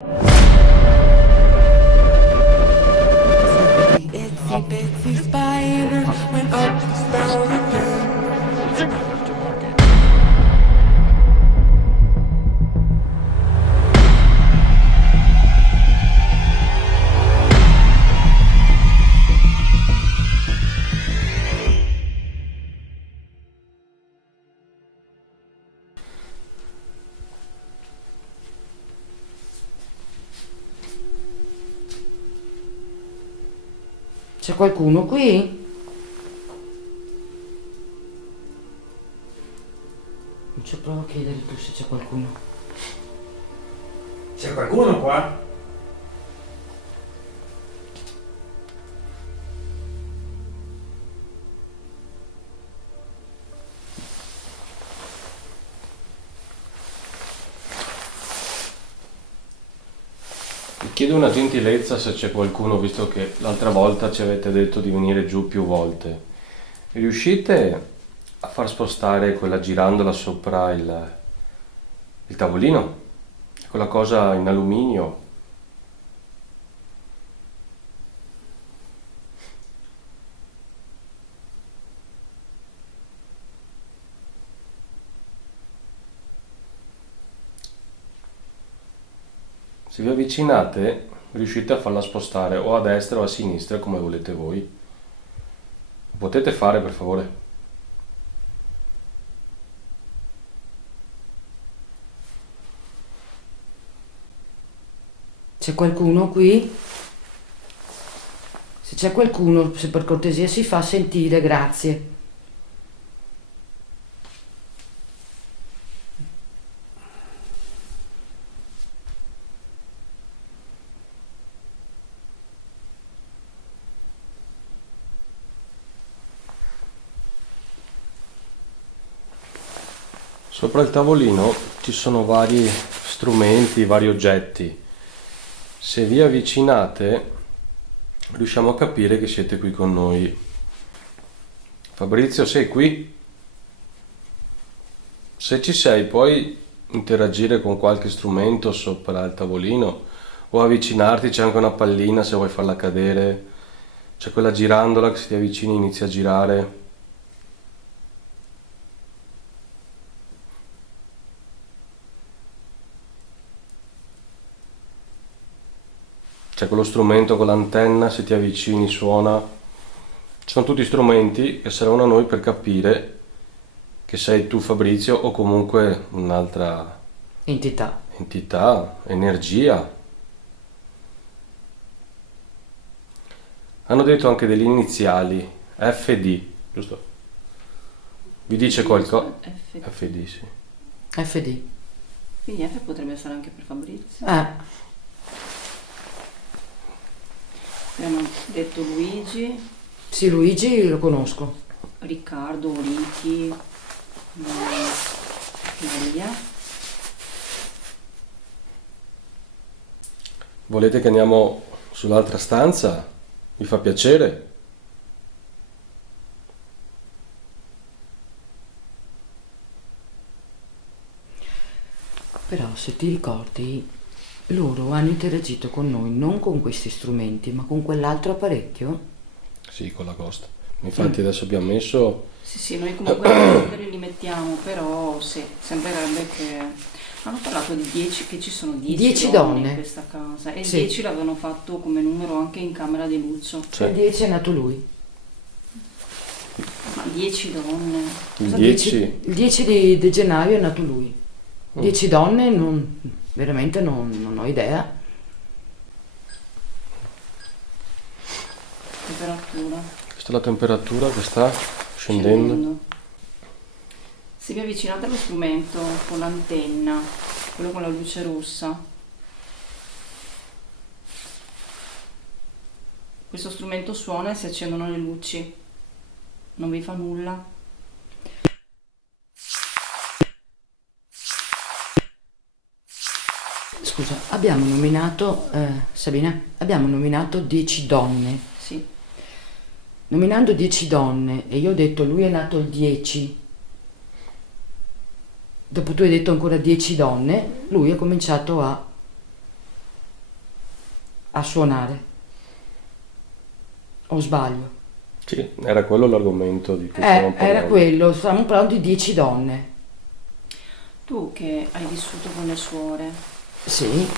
Itsy bitsy spider went up the spout again. C'è qualcuno qui? Ci provo a chiedere tu se c'è qualcuno. C'è qualcuno qua? Vi chiedo una gentilezza se c'è qualcuno, visto che l'altra volta ci avete detto di venire giù più volte. Riuscite a far spostare quella girandola sopra il tavolino? Quella cosa in alluminio? Se vi avvicinate, riuscite a farla spostare o a destra o a sinistra come volete voi. Lo potete fare, per favore? C'è qualcuno qui? Se c'è qualcuno, se per cortesia si fa sentire, grazie. Sopra il tavolino ci sono vari strumenti, vari oggetti. Se vi avvicinate, riusciamo a capire che siete qui con noi. Fabrizio, sei qui? Se ci sei, puoi interagire con qualche strumento sopra il tavolino o avvicinarti, c'è anche una pallina se vuoi farla cadere. C'è quella girandola che se ti avvicini inizia a girare. C'è quello strumento con l'antenna, se ti avvicini suona. Ci sono tutti strumenti che servono a noi per capire che sei tu Fabrizio o comunque un'altra Entità. entità, energia. Hanno detto anche delle iniziali, FD, giusto? Vi dice qualcosa? FD, sì. FD. Quindi F potrebbe essere anche per Fabrizio. Abbiamo detto Luigi, Sì, Luigi lo conosco. Riccardo, Ricky, Maria. Volete che andiamo sull'altra stanza? Vi fa piacere? Però se ti ricordi, loro hanno interagito con noi non con questi strumenti, ma con quell'altro apparecchio. Sì, con la costa. Infatti adesso abbiamo messo... Sì, noi comunque li mettiamo, però sì, sembrerebbe che hanno parlato di 10, che ci sono 10 10 donne donne in questa casa e Sì. 10 l'avevano fatto come numero anche in camera di Lucio. Il 10 è nato lui. Ma 10 donne. Il Cosa 10? Il 10 di gennaio è nato lui. 10 donne, veramente non ho idea. temperatura? Questa è la temperatura che sta scendendo. Se vi avvicinate allo strumento con l'antenna, quello con la luce rossa, questo strumento suona e si accendono le luci. Non vi fa nulla? Scusa, abbiamo nominato, Sabina, abbiamo nominato 10 donne. Sì. Nominando 10 donne, e io ho detto lui è nato il 10, dopo tu hai detto ancora 10 donne, lui ha cominciato a a suonare. O sbaglio? Sì, era quello l'argomento di cui stavamo Era parlando. quello, stavamo parlando di 10 donne. Tu che hai vissuto con le suore, Sì,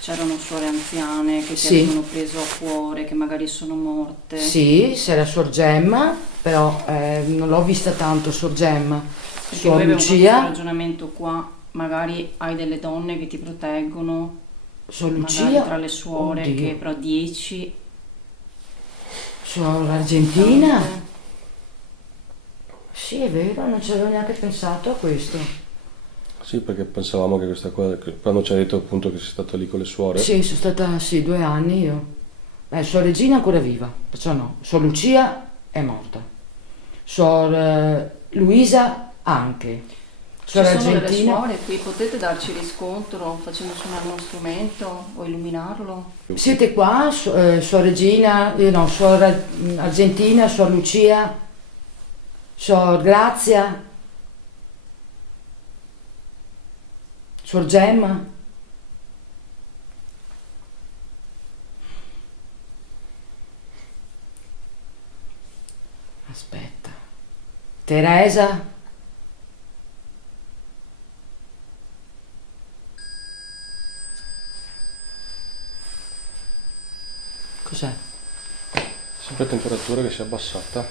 c'erano suore anziane che ti Sì. avevano preso a cuore, che magari sono morte. sì, c'era Suor Gemma, però non l'ho vista tanto Suor Gemma. Perché Suor poi abbiamo fatto questo Lucia, ragionamento qua, magari hai delle donne che ti proteggono, Suor magari Lucia, tra le suore, oddio. che però 10 Suor Argentina. tante. Sì, è vero, non ci avevo neanche pensato a questo. Sì, perché pensavamo che questa cosa, quando ci hai detto appunto che sei stato lì con le suore, Sì, sono stata, sì, 2 anni io. Suor Regina è ancora viva, perciò no. Suor Lucia è morta. Suor Luisa anche. Ci Suor sono delle Argentina. suore qui, potete darci riscontro facendo suonare uno strumento o illuminarlo? Siete qua, Suor Regina, no, Suor Argentina, Suor Lucia, Suor Grazia, Suor Gemma. Aspetta. Teresa. Cos'è? sempre temperatura che si è abbassata.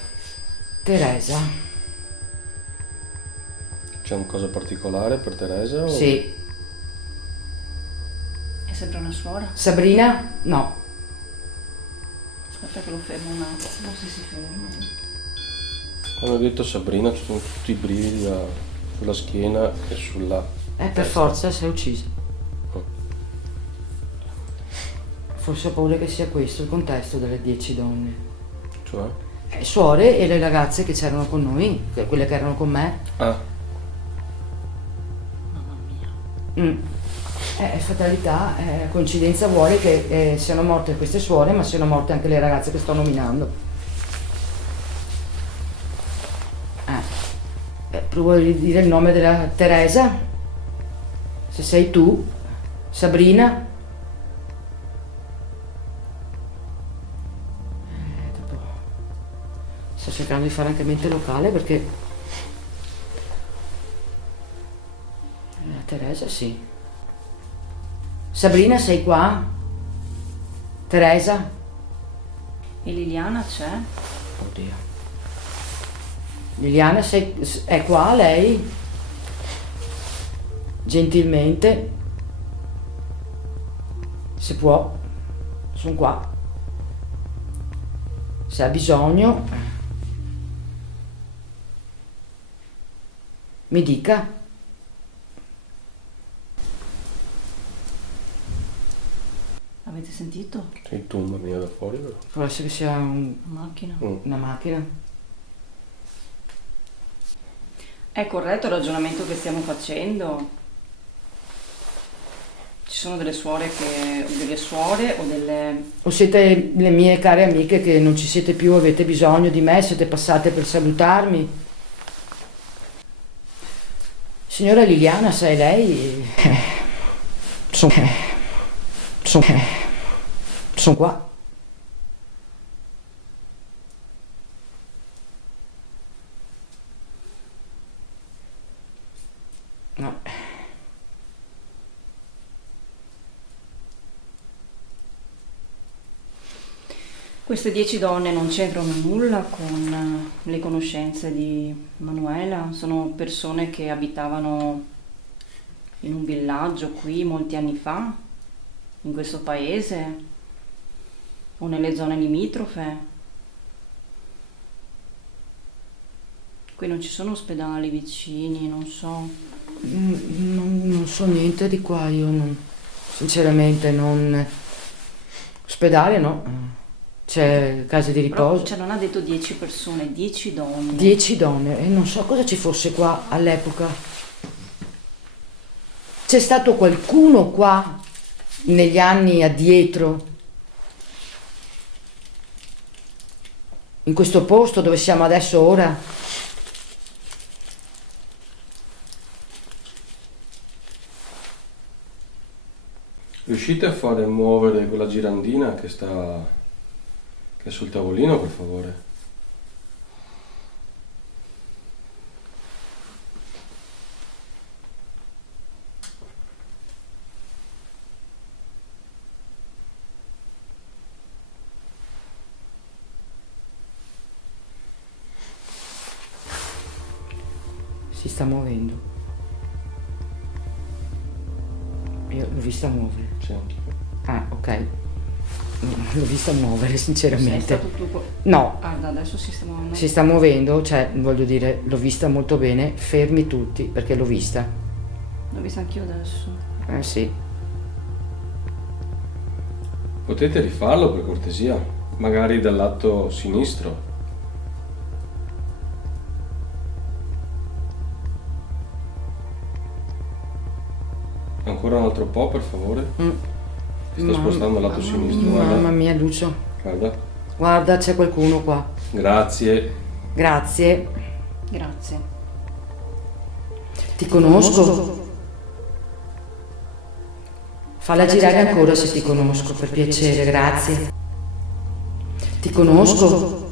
Teresa. C'è una cosa particolare per Teresa? O... Sì. È sempre una suora? Sabrina? No. Aspetta che lo fermo un attimo, se si ferma. Quando hai detto Sabrina ci sono tutti i brividi sulla schiena e sulla... Per testa. forza si è uccisa. Oh. Forse ho paura che sia questo il contesto delle 10 donne. Cioè? Suore e le ragazze che c'erano con noi, quelle che erano con me. Ah, Mamma mia. Fatalità, coincidenza vuole che siano morte queste suore, ma siano morte anche le ragazze che sto nominando. Provo a dire il nome della Teresa, se sei tu, Sabrina. Dopo sto cercando di fare anche mente locale perché la Teresa sì. Sabrina, sei qua? Teresa? E Liliana c'è? Oddio. Liliana, è qua lei? Gentilmente? Se può, sono qua. Se ha bisogno, mi dica. Avete sentito? sei tu, mamma mia, da fuori però. Può essere che sia La macchina? una macchina. È corretto il ragionamento che stiamo facendo? Ci sono delle suore o delle... O siete le mie care amiche che non ci siete più, avete bisogno di me, siete passate per salutarmi? Signora Liliana, sai lei? Sono qua. No. Queste 10 donne non c'entrano nulla con le conoscenze di Manuela, sono persone che abitavano in un villaggio qui molti anni fa, in questo paese o nelle zone limitrofe. Qui non ci sono ospedali vicini, non so. Non so niente di qua, io non, sinceramente non... Ospedale no, c'è case di Però riposo. cioè, non ha detto 10 persone, 10 donne. 10 donne e non so cosa ci fosse qua all'epoca. C'è stato qualcuno qua negli anni addietro, in questo posto dove siamo adesso ora? Riuscite a fare muovere quella girandina che è sul tavolino, per favore? Si sta muovendo. Io l'ho vista muovere. Sì, anch'io. Ah, ok. L'ho vista muovere, Sei sinceramente. stato tu No, Ah, adesso si sta muovendo. si sta muovendo, cioè, voglio dire, l'ho vista molto bene. Fermi tutti, perché l'ho vista. L'ho vista anch'io adesso. Sì. Potete rifarlo per cortesia? Magari dal lato sinistro. Ancora un altro po', per favore. Si sta spostando al lato sinistro, Mamma guarda. mia, Lucio. Guarda. Guarda, c'è qualcuno qua. Grazie. Grazie. Grazie. Ti conosco? Falla girare ancora se ti conosco, per piacere, grazie. Ti conosco?